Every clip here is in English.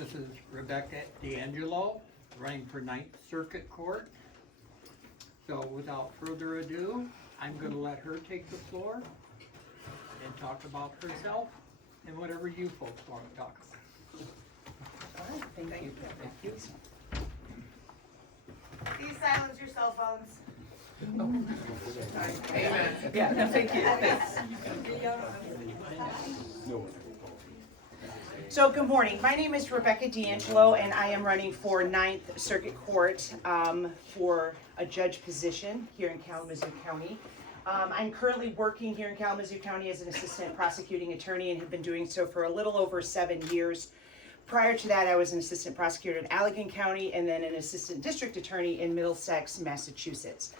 This is Rebecca D'Angelo, running for Ninth Circuit Court. So without further ado, I'm going to let her take the floor and talk about herself and whatever you folks want to talk about. All right, thank you. Thank you. Please silence your cell phones. Amen. Yeah, no, thank you. Thanks. So good morning. My name is Rebecca D'Angelo, and I am running for Ninth Circuit Court for a judge position here in Kalamazoo County. I'm currently working here in Kalamazoo County as an assistant prosecuting attorney and have been doing so for a little over 7 years. Prior to that, I was an assistant prosecutor in Allegan County and then an assistant district attorney in Middlesex, Massachusetts.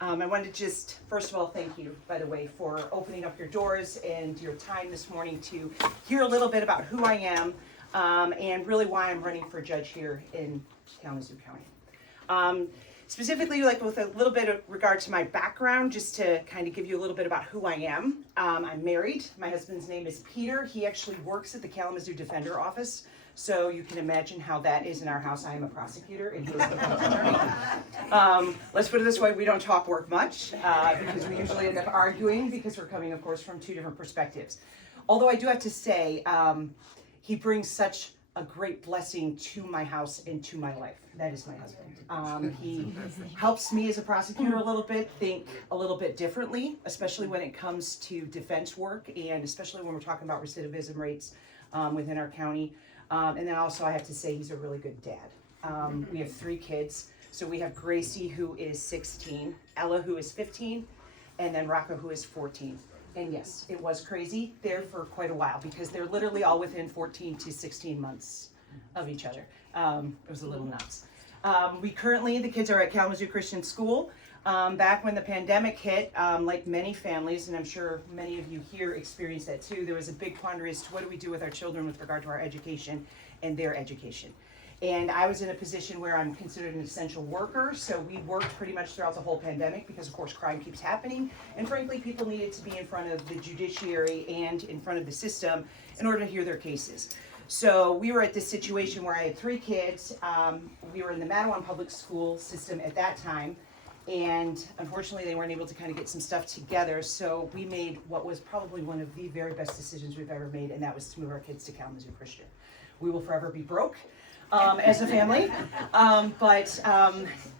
I wanted to just, first of all, thank you, by the way, for opening up your doors and your time this morning to hear a little bit about who I am and really why I'm running for judge here in Kalamazoo County. Specifically, like with a little bit of regard to my background, just to kind of give you a little bit about who I am. I'm married. My husband's name is Peter. He actually works at the Kalamazoo Defender Office. So you can imagine how that is in our house. I am a prosecutor and he is the defense attorney. Let's put it this way, we don't talk work much because we usually end up arguing because we're coming, of course, from two different perspectives. Although I do have to say, he brings such a great blessing to my house and to my life. That is my husband. He helps me as a prosecutor a little bit, think a little bit differently, especially when it comes to defense work and especially when we're talking about recidivism rates within our county. And then also I have to say he's a really good dad. We have 3 kids. So we have Gracie, who is 16, Ella, who is 15, and then Rocco, who is 14. And yes, it was crazy there for quite a while because they're literally all within 14 to 16 months of each other. It was a little nuts. The kids are at Kalamazoo Christian School. Back when the pandemic hit, like many families, and I'm sure many of you here experienced that too, there was a big quandary as to what do we do with our children with regard to our education and their education. And I was in a position where I'm considered an essential worker, so we worked pretty much throughout the whole pandemic because of course crime keeps happening, and frankly people needed to be in front of the judiciary and in front of the system in order to hear their cases. So we were at this situation where I had 3 kids. We were in the Mattawan public school system at that time, and unfortunately they weren't able to kind of get some stuff together, so we made what was probably one of the very best decisions we've ever made, and that was to move our kids to Kalamazoo Christian. We will forever be broke as a family, but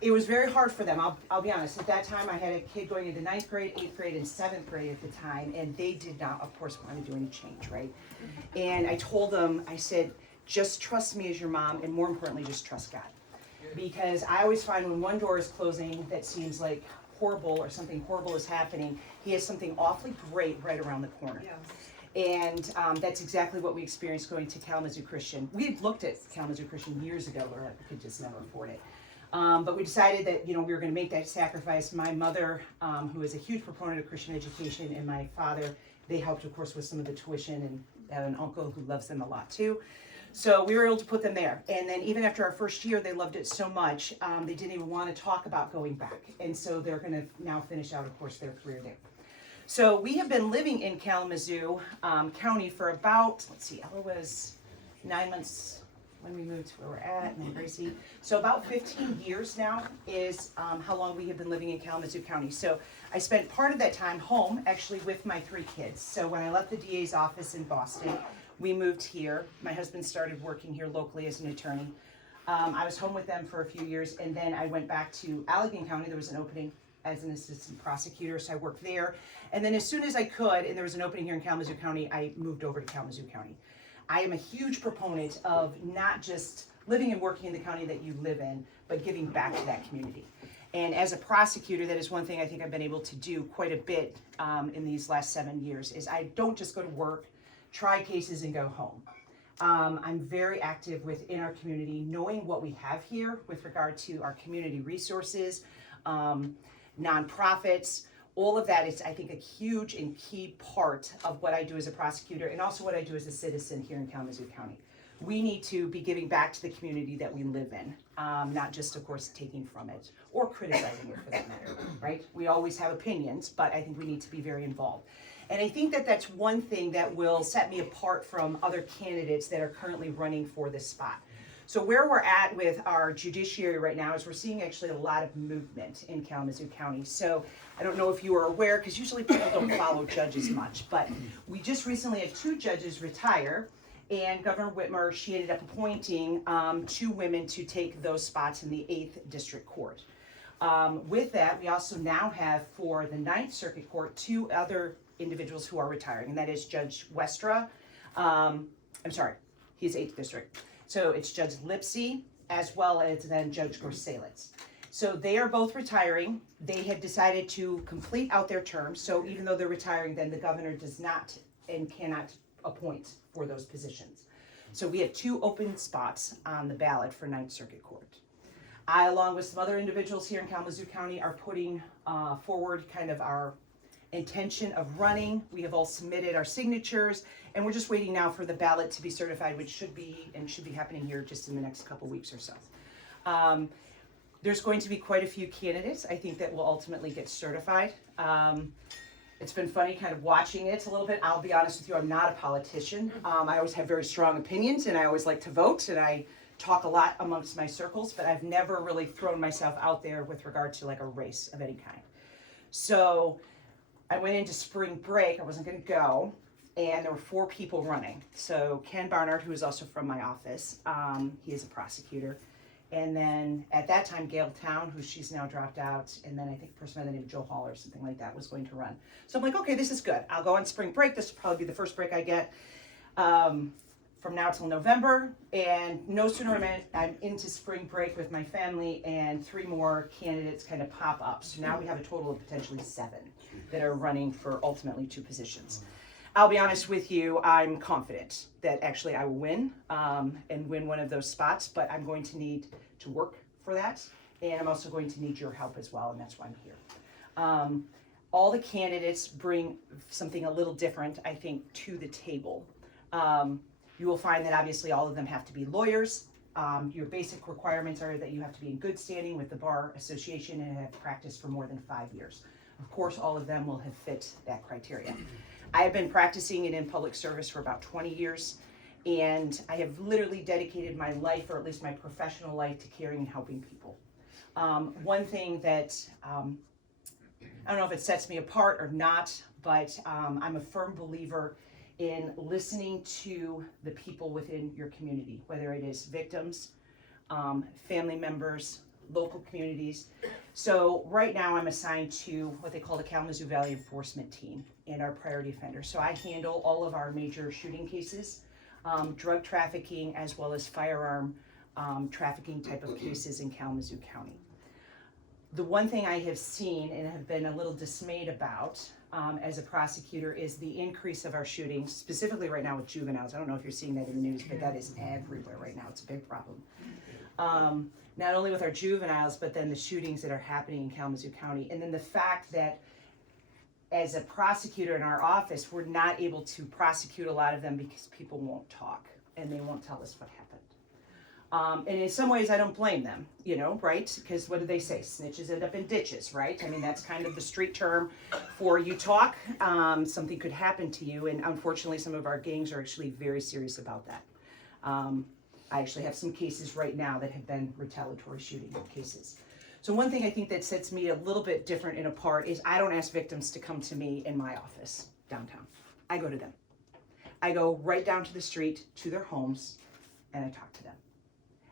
it was very hard for them. I'll be honest, at that time I had a kid going into 9th grade, 8th grade, and 7th grade at the time, and they did not, of course, want to do any change, right? And I told them, I said, just trust me as your mom, and more importantly, just trust God. Because I always find when one door is closing that seems like horrible or something horrible is happening, he has something awfully great right around the corner. Yeah. And that's exactly what we experienced going to Kalamazoo Christian. We had looked at Kalamazoo Christian years ago, but we could just never afford it. But we decided that we were going to make that sacrifice. My mother, who is a huge proponent of Christian education, and my father, they helped, of course, with some of the tuition, and I have an uncle who loves them a lot too. So we were able to put them there. And then even after our first year, they loved it so much, they didn't even want to talk about going back. And so they're going to now finish out, of course, their career there. So we have been living in Kalamazoo County for about, Ella was 9 months when we moved to where we're at, and then Gracie. So about 15 years now is how long we have been living in Kalamazoo County. So I spent part of that time home, actually, with my 3 kids. So when I left the DA's office in Boston, we moved here. My husband started working here locally as an attorney. I was home with them for a few years, and then I went back to Allegan County. There was an opening as an assistant prosecutor, so I worked there. And then as soon as I could, and there was an opening here in Kalamazoo County, I moved over to Kalamazoo County. I am a huge proponent of not just living and working in the county that you live in, but giving back to that community. And as a prosecutor, that is one thing I think I've been able to do quite a bit in these last 7 years, is I don't just go to work, try cases, and go home. I'm very active within our community, knowing what we have here with regard to our community resources, nonprofits. All of that is, I think, a huge and key part of what I do as a prosecutor and also what I do as a citizen here in Kalamazoo County. We need to be giving back to the community that we live in, not just, of course, taking from it or criticizing it for that matter, right? We always have opinions, but I think we need to be very involved. And I think that that's one thing that will set me apart from other candidates that are currently running for this spot. So where we're at with our judiciary right now is we're seeing actually a lot of movement in Kalamazoo County. So I don't know if you are aware, because usually people don't follow judges much, but we just recently had 2 judges retire, and Governor Whitmer, she ended up appointing 2 women to take those spots in the 8th District Court. With that, we also now have for the 9th Circuit Court 2 other individuals who are retiring, and that is Judge Westra, he's 8th District. So it's Judge Lipsy as well as then Judge Gorsalitz. So they are both retiring. They have decided to complete out their terms. So even though they're retiring, then the governor does not and cannot appoint for those positions. So we have 2 open spots on the ballot for 9th Circuit Court. I, along with some other individuals here in Kalamazoo County, are putting forward kind of our intention of running. We have all submitted our signatures, and we're just waiting now for the ballot to be certified, which should be happening here just in the next couple weeks or so. There's going to be quite a few candidates, I think, that will ultimately get certified. It's been funny kind of watching it a little bit. I'll be honest with you, I'm not a politician. I always have very strong opinions, and I always like to vote, and I talk a lot amongst my circles, but I've never really thrown myself out there with regard to like a race of any kind. So I went into spring break, I wasn't gonna go, and there were 4 people running. So Ken Barnard, who is also from my office, he is a prosecutor. And then at that time, Gail Town, who she's now dropped out, and then I think a person by the name of Joe Hall or something like that was going to run. So I'm like, okay, this is good. I'll go on spring break. This will probably be the first break I get from now till November. And no sooner am I'm into spring break with my family, and 3 more candidates kind of pop up. So now we have a total of potentially 7 that are running for ultimately 2 positions. I'll be honest with you, I'm confident that actually I will win and win one of those spots, but I'm going to need to work for that, and I'm also going to need your help as well, and that's why I'm here. All the candidates bring something a little different, I think, to the table. You will find that obviously all of them have to be lawyers. Your basic requirements are that you have to be in good standing with the Bar Association and have practiced for more than 5 years. Of course, all of them will have fit that criteria. I have been practicing and in public service for about 20 years, and I have literally dedicated my life, or at least my professional life, to caring and helping people. One thing that, I don't know if it sets me apart or not, but I'm a firm believer in listening to the people within your community, whether it is victims, family members, local communities. So right now I'm assigned to what they call the Kalamazoo Valley Enforcement Team and our priority offenders. So I handle all of our major shooting cases, drug trafficking, as well as firearm trafficking type of cases in Kalamazoo County. The one thing I have seen and have been a little dismayed about as a prosecutor is the increase of our shootings, specifically right now with juveniles. I don't know if you're seeing that in the news, but that is everywhere right now. It's a big problem. Not only with our juveniles, but then the shootings that are happening in Kalamazoo County. And then the fact that as a prosecutor in our office, we're not able to prosecute a lot of them because people won't talk and they won't tell us what happened. And in some ways I don't blame them, you know, right? Because what do they say? Snitches end up in ditches, right? I mean, that's kind of the street term for you talk, something could happen to you. And unfortunately, some of our gangs are actually very serious about that. I actually have some cases right now that have been retaliatory shooting cases. So one thing I think that sets me a little bit different and apart is I don't ask victims to come to me in my office downtown. I go to them. I go right down to the street to their homes and I talk to them.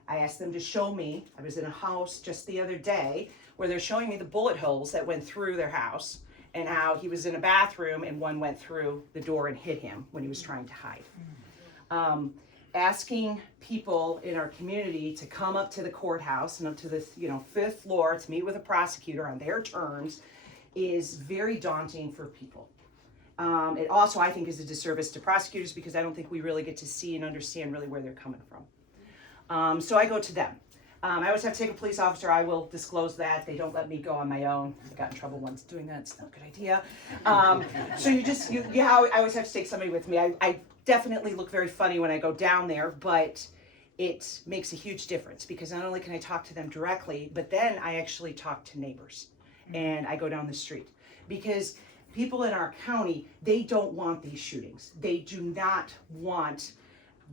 I ask them to show me. I was in a house just the other day where they're showing me the bullet holes that went through their house and how he was in a bathroom and one went through the door and hit him when he was trying to hide. Asking people in our community to come up to the courthouse and up to the 5th floor to meet with a prosecutor on their terms is very daunting for people. It also, I think, is a disservice to prosecutors because I don't think we really get to see and understand really where they're coming from. So I go to them. I always have to take a police officer. I will disclose that. They don't let me go on my own. I got in trouble once doing that. It's not a good idea. So I always have to take somebody with me. I definitely look very funny when I go down there, but it makes a huge difference because not only can I talk to them directly, but then I actually talk to neighbors and I go down the street because people in our county, they don't want these shootings. They do not want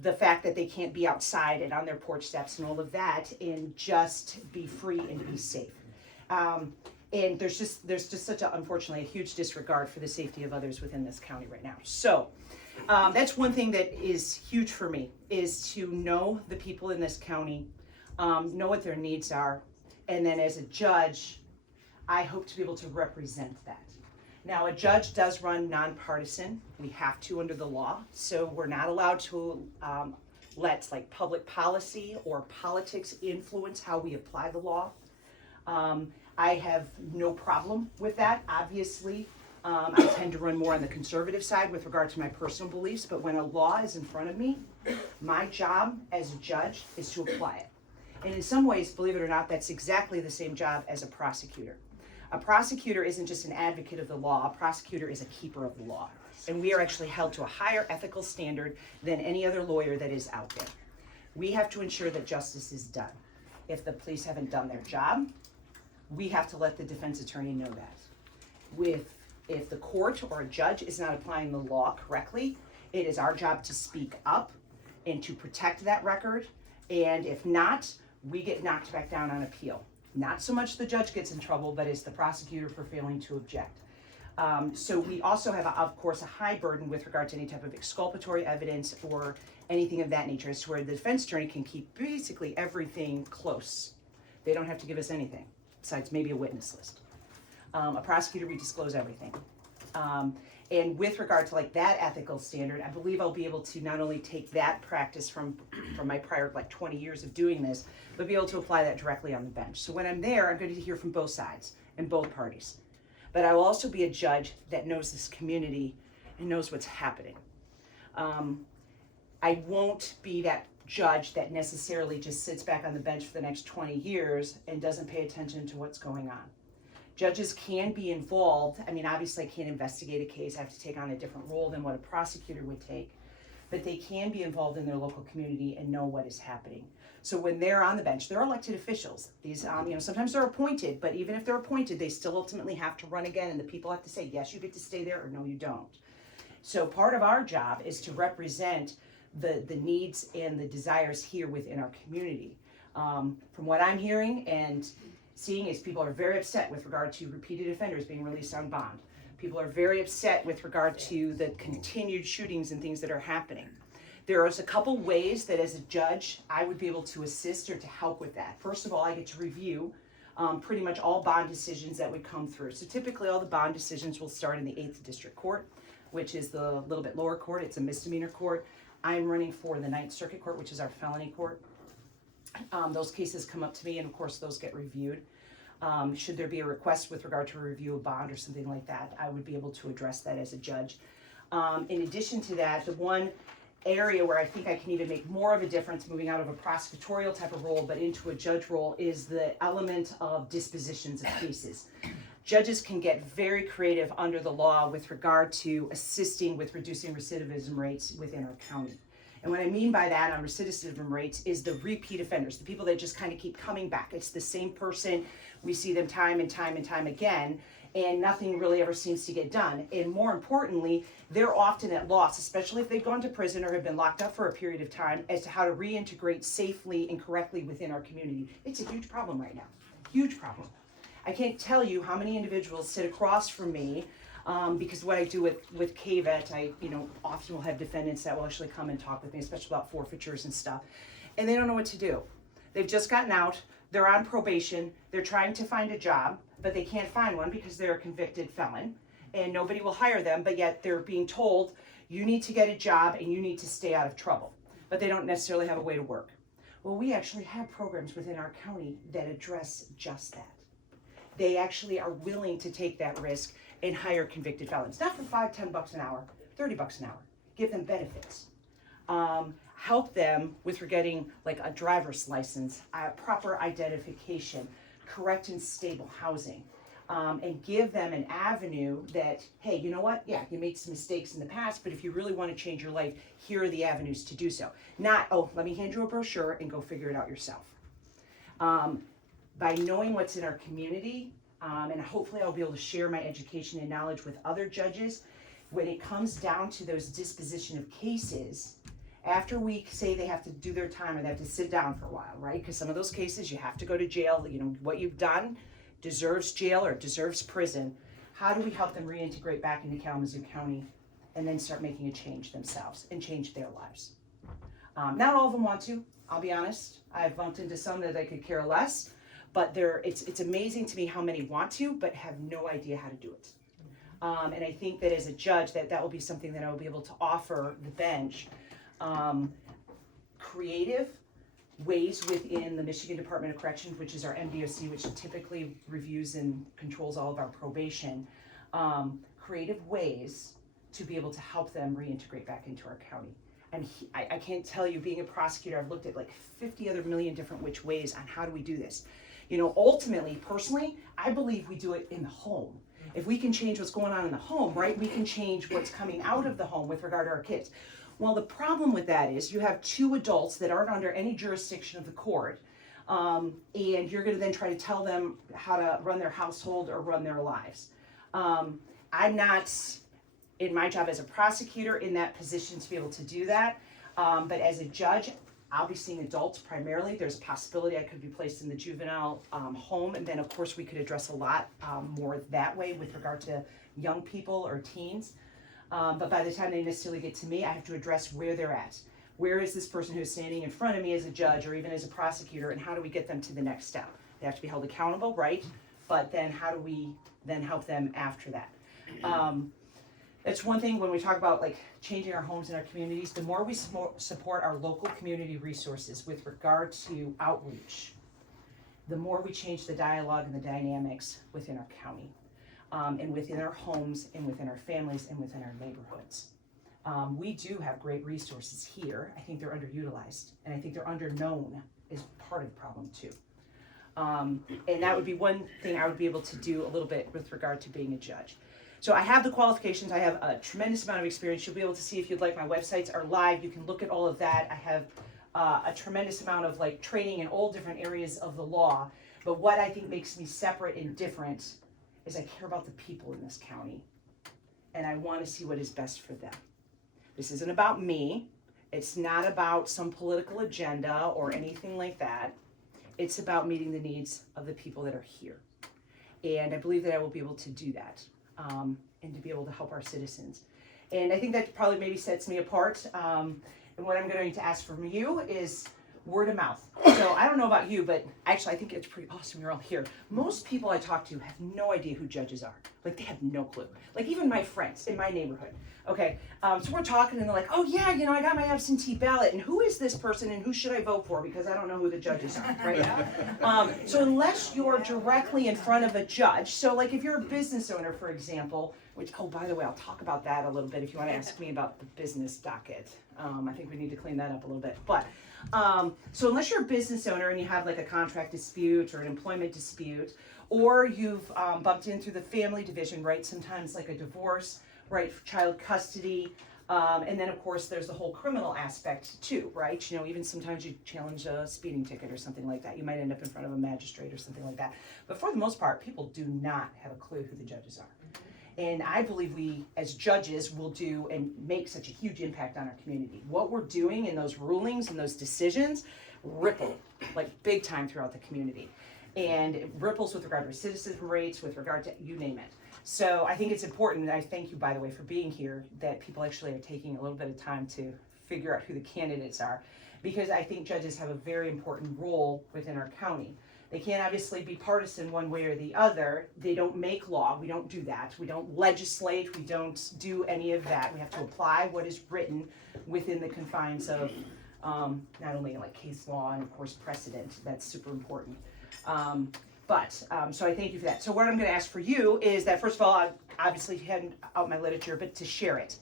the fact that they can't be outside and on their porch steps and all of that and just be free and be safe. And there's just such a, unfortunately, a huge disregard for the safety of others within this county right now. So that's one thing that is huge for me, is to know the people in this county, know what their needs are, and then as a judge, I hope to be able to represent that. Now, a judge does run nonpartisan. We have to under the law, so we're not allowed to let like public policy or politics influence how we apply the law. I have no problem with that. Obviously, I tend to run more on the conservative side with regard to my personal beliefs, but when a law is in front of me, my job as a judge is to apply it. And in some ways, believe it or not, that's exactly the same job as a prosecutor. A prosecutor isn't just an advocate of the law, a prosecutor is a keeper of the law. And we are actually held to a higher ethical standard than any other lawyer that is out there. We have to ensure that justice is done. If the police haven't done their job, we have to let the defense attorney know that. If the court or a judge is not applying the law correctly, it is our job to speak up and to protect that record. And if not, we get knocked back down on appeal. Not so much the judge gets in trouble, but it's the prosecutor for failing to object. So we also have, of course, a high burden with regard to any type of exculpatory evidence or anything of that nature, as to where the defense attorney can keep basically everything close. They don't have to give us anything, besides maybe a witness list. A prosecutor, we disclose everything. And with regard to like that ethical standard, I believe I'll be able to not only take that practice from my prior like 20 years of doing this, but be able to apply that directly on the bench. So when I'm there, I'm going to hear from both sides and both parties. But I will also be a judge that knows this community and knows what's happening. I won't be that judge that necessarily just sits back on the bench for the next 20 years and doesn't pay attention to what's going on. Judges can be involved. I mean, obviously I can't investigate a case. I have to take on a different role than what a prosecutor would take, but they can be involved in their local community and know what is happening. So when they're on the bench, they're elected officials. These, sometimes they're appointed, but even if they're appointed, they still ultimately have to run again, and the people have to say, yes, you get to stay there, or no, you don't. So part of our job is to represent the needs and the desires here within our community. From what I'm hearing and seeing is people are very upset with regard to repeated offenders being released on bond. People are very upset with regard to the continued shootings and things that are happening. There is a couple ways that as a judge, I would be able to assist or to help with that. First of all, I get to review pretty much all bond decisions that would come through. So typically all the bond decisions will start in the 8th District Court, which is the little bit lower court. It's a misdemeanor court. I'm running for the 9th Circuit Court, which is our felony court. Those cases come up to me, and of course those get reviewed. Should there be a request with regard to a review of bond or something like that, I would be able to address that as a judge. In addition to that, the one area where I think I can even make more of a difference moving out of a prosecutorial type of role but into a judge role is the element of dispositions of cases. Judges can get very creative under the law with regard to assisting with reducing recidivism rates within our county. And what I mean by that on recidivism rates is the repeat offenders, the people that just kind of keep coming back. It's the same person. We see them time and time and time again, and nothing really ever seems to get done. And more importantly, they're often at loss, especially if they've gone to prison or have been locked up for a period of time, as to how to reintegrate safely and correctly within our community. It's a huge problem right now, huge problem. I can't tell you how many individuals sit across from me because what I do with KVET, I often will have defendants that will actually come and talk with me, especially about forfeitures and stuff, and they don't know what to do. They've just gotten out, they're on probation, they're trying to find a job, but they can't find one because they're a convicted felon, and nobody will hire them, but yet they're being told, you need to get a job and you need to stay out of trouble, but they don't necessarily have a way to work. Well, we actually have programs within our county that address just that. They actually are willing to take that risk and hire convicted felons, not for $5, $10 an hour, $30 an hour. Give them benefits. Help them with getting like a driver's license, proper identification, correct and stable housing, and give them an avenue that, hey, you know what? Yeah, you made some mistakes in the past, but if you really want to change your life, here are the avenues to do so. Not, oh, let me hand you a brochure and go figure it out yourself. By knowing what's in our community, and hopefully I'll be able to share my education and knowledge with other judges. When it comes down to those disposition of cases, after we say they have to do their time or they have to sit down for a while, right? Because some of those cases you have to go to jail, what you've done deserves jail or deserves prison. How do we help them reintegrate back into Kalamazoo County and then start making a change themselves and change their lives? Not all of them want to, I'll be honest. I've bumped into some that I could care less, but it's amazing to me how many want to, but have no idea how to do it. And I think that as a judge, that will be something that I will be able to offer the bench. Creative ways within the Michigan Department of Corrections, which is our MDOC, which typically reviews and controls all of our probation, creative ways to be able to help them reintegrate back into our county. And I can't tell you, being a prosecutor, I've looked at like 50 other million different which ways on how do we do this. Ultimately, personally, I believe we do it in the home. If we can change what's going on in the home, right, we can change what's coming out of the home with regard to our kids. Well, the problem with that is you have two adults that aren't under any jurisdiction of the court, and you're going to then try to tell them how to run their household or run their lives. I'm not, in my job as a prosecutor, in that position to be able to do that, but as a judge, I'll be seeing adults primarily. There's a possibility I could be placed in the juvenile home, and then of course we could address a lot more that way with regard to young people or teens. But by the time they necessarily get to me, I have to address where they're at. Where is this person who's standing in front of me as a judge or even as a prosecutor, and how do we get them to the next step? They have to be held accountable, right? But then how do we then help them after that? It's one thing when we talk about like changing our homes and our communities, the more we support our local community resources with regard to outreach, the more we change the dialogue and the dynamics within our county, and within our homes and within our families and within our neighborhoods. We do have great resources here. I think they're underutilized, and I think they're underknown is part of the problem too. And that would be one thing I would be able to do a little bit with regard to being a judge. So I have the qualifications. I have a tremendous amount of experience. You'll be able to see, if you'd like, my websites are live. You can look at all of that. I have a tremendous amount of like training in all different areas of the law. But what I think makes me separate and different is I care about the people in this county, and I want to see what is best for them. This isn't about me. It's not about some political agenda or anything like that. It's about meeting the needs of the people that are here. And I believe that I will be able to do that. And to be able to help our citizens. And I think that probably maybe sets me apart. And what I'm going to ask from you is word of mouth. So I don't know about you, but actually I think it's pretty awesome you're all here. Most people I talk to have no idea who judges are. Like, they have no clue. Like, even my friends in my neighborhood. Okay, so we're talking and they're like, oh yeah, I got my absentee ballot, and who is this person and who should I vote for, because I don't know who the judges are, right? So unless you're directly in front of a judge, so like if you're a business owner, for example, which, oh, by the way, I'll talk about that a little bit if you want to ask me about the business docket. I think we need to clean that up a little bit. But so unless you're a business owner and you have like a contract dispute or an employment dispute, or you've bumped in through the family division, right? Sometimes like a divorce, right? Child custody. And then of course there's the whole criminal aspect too, right? Even sometimes you challenge a speeding ticket or something like that. You might end up in front of a magistrate or something like that. But for the most part, people do not have a clue who the judges are. And I believe we, as judges, will do and make such a huge impact on our community. What we're doing in those rulings and those decisions ripple, like big time throughout the community. And it ripples with regard to recidivism rates, with regard to you name it. So I think it's important, and I thank you, by the way, for being here, that people actually are taking a little bit of time to figure out who the candidates are. Because I think judges have a very important role within our county. They can't obviously be partisan one way or the other. They don't make law. We don't do that. We don't legislate. We don't do any of that. We have to apply what is written within the confines of not only like case law and of course precedent. That's super important. So I thank you for that. So what I'm going to ask for you is that, first of all, I obviously hand out my literature, but to share it.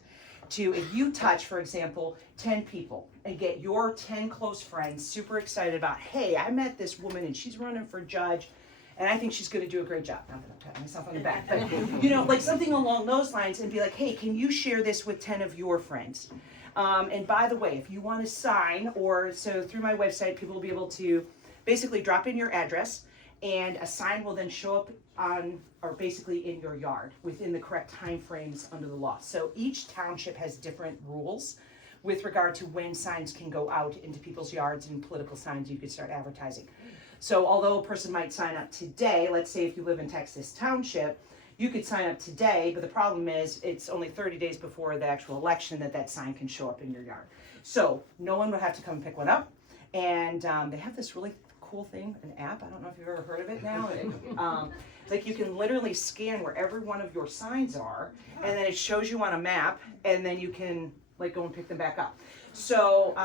If you touch, for example, 10 people and get your 10 close friends super excited about, hey, I met this woman and she's running for judge and I think she's going to do a great job. Not that I'm patting myself on the back, but like something along those lines, and be like, hey, can you share this with 10 of your friends? And by the way, if you want to sign, or so through my website, people will be able to basically drop in your address, and a sign will then show up on, or basically in your yard, within the correct time frames under the law. So each township has different rules with regard to when signs can go out into people's yards, and political signs you could start advertising. So although a person might sign up today, let's say if you live in Texas Township, you could sign up today, but the problem is it's only 30 days before the actual election that sign can show up in your yard. So no one would have to come and pick one up. And they have this really cool thing, an app. I don't know if you've ever heard of it now. Like you can literally scan where every one of your signs are, and then it shows you on a map, and then you can like go and pick them back up. So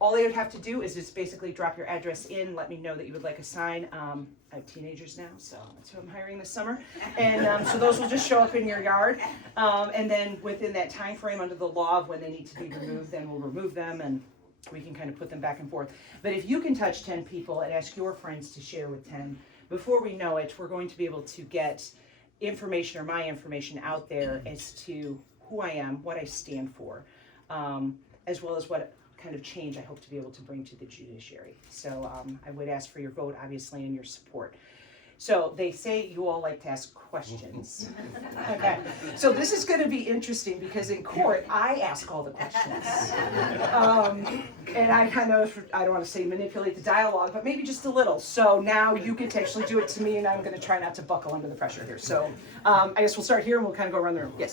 all they would have to do is just basically drop your address in, let me know that you would like a sign. I have teenagers now, so that's who I'm hiring this summer. And so those will just show up in your yard. And then within that time frame under the law of when they need to be removed, then we'll remove them and we can kind of put them back and forth. But if you can touch 10 people and ask your friends to share with 10, before we know it, we're going to be able to get information or my information out there as to who I am, what I stand for, as well as what kind of change I hope to be able to bring to the judiciary. So I would ask for your vote, obviously, and your support. So they say you all like to ask questions. Okay, so this is going to be interesting because in court, I ask all the questions. And I kind of, I don't want to say manipulate the dialogue, but maybe just a little. So now you get to actually do it to me, and I'm going to try not to buckle under the pressure here. So I guess we'll start here and we'll kind of go around the room. Yes.